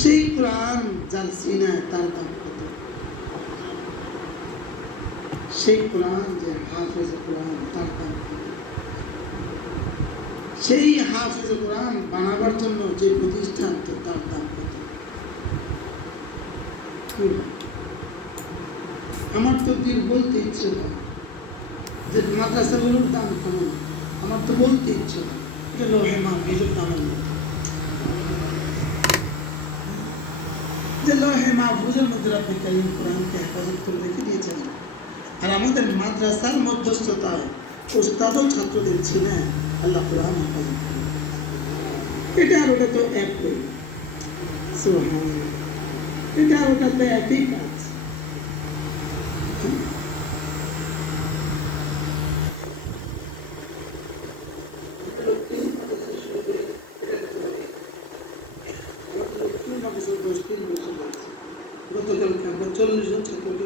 সেই কোরআন যার সিনায় তার দাম কত? সেই কোরআন যে হাফেজ কোরআন তার দাম কত? সেই হাফেজ কোরআন বানাবার জন্য যে প্রতিষ্ঠান তার দাম কত? আমার তো বলতে ইচ্ছে না যে মাদ্রাসাগুলোর দাম কেমন, আমার তো বলতে ইচ্ছে না। এটা লোহে মাহফুজের দামের মতো, যে লোহে মাহফুজের মধ্যে আপনি কারিম কোরআনকে হেফাজত করে রেখে দিয়েছেন। আর আমাদের মাদ্রাসার মধ্যস্থতায় ওস্তাদ ও ছাত্রদের ছিলেন আল্লাহ কোরআন হেফাজত করে। এটা আর ওটা তো একই, এটা আর ওটা তো একই কাজ। গতকালকে আমরা 40 জন ছাত্রকে